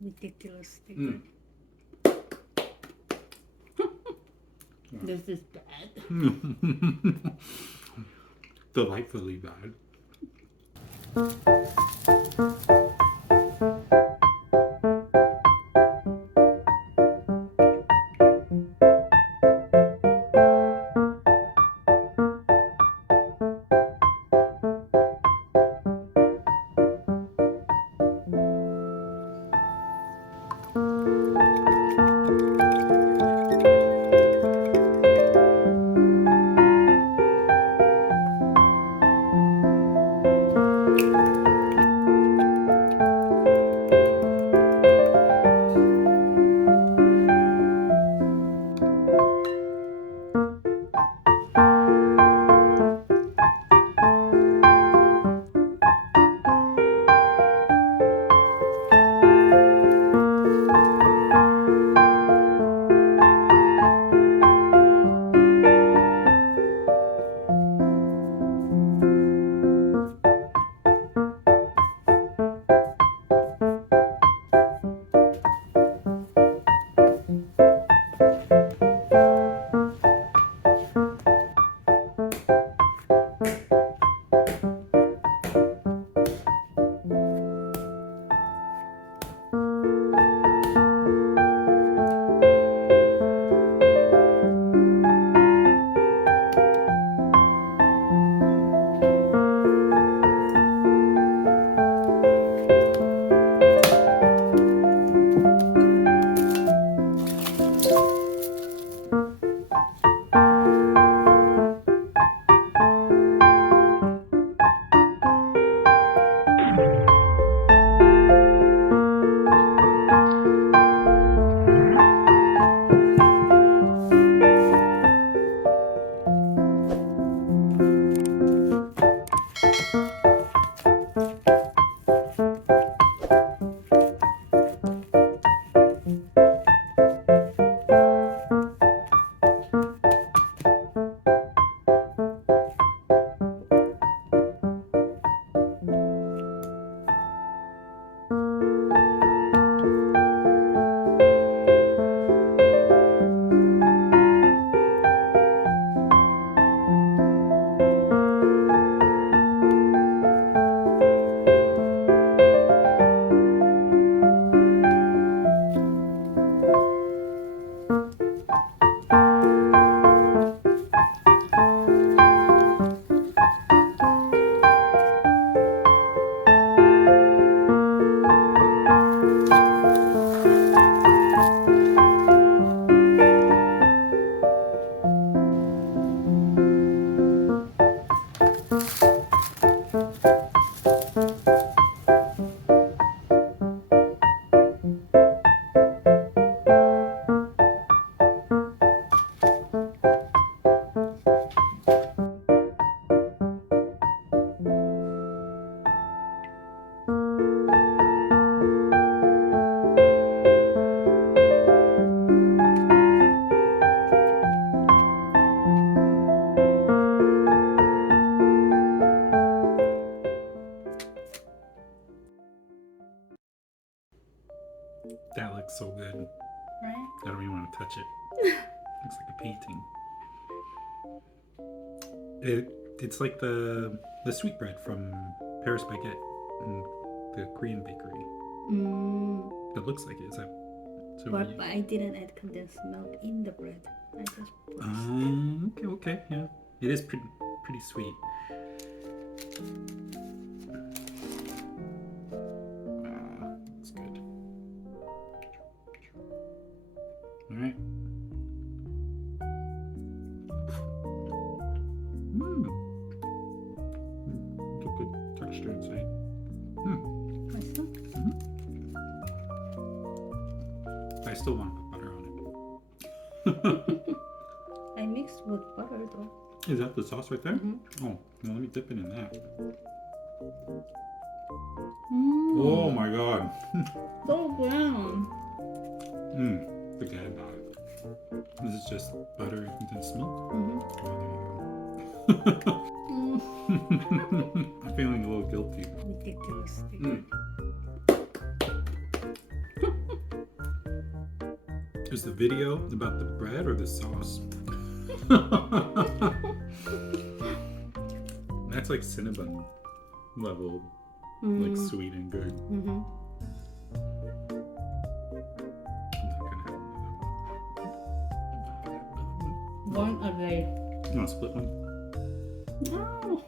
ridiculously good. This is bad. Delightfully bad. That looks so good. Right? I don't even want to touch it. Looks like a painting. It's like the sweetbread from Paris Baguette in the Korean bakery. It looks like it. Is that so? But I didn't add condensed milk in the bread. I just put Okay, yeah. It is pretty sweet. It's good. All right. Got good texture inside. 맛있어? I still want to put butter on it. I mixed with butter though. Is that the sauce right there? Oh, well, let me dip it in that. Oh my god. So brown. Forget about it. This is just butter and condensed milk? Oh, there you go. I'm feeling a little guilty. Ridiculously good. Is the video about the bread or the sauce? That's like cinnamon level, like sweet and good. Mm-hmm. I'm not gonna have another one. One a day. You want to split one? No.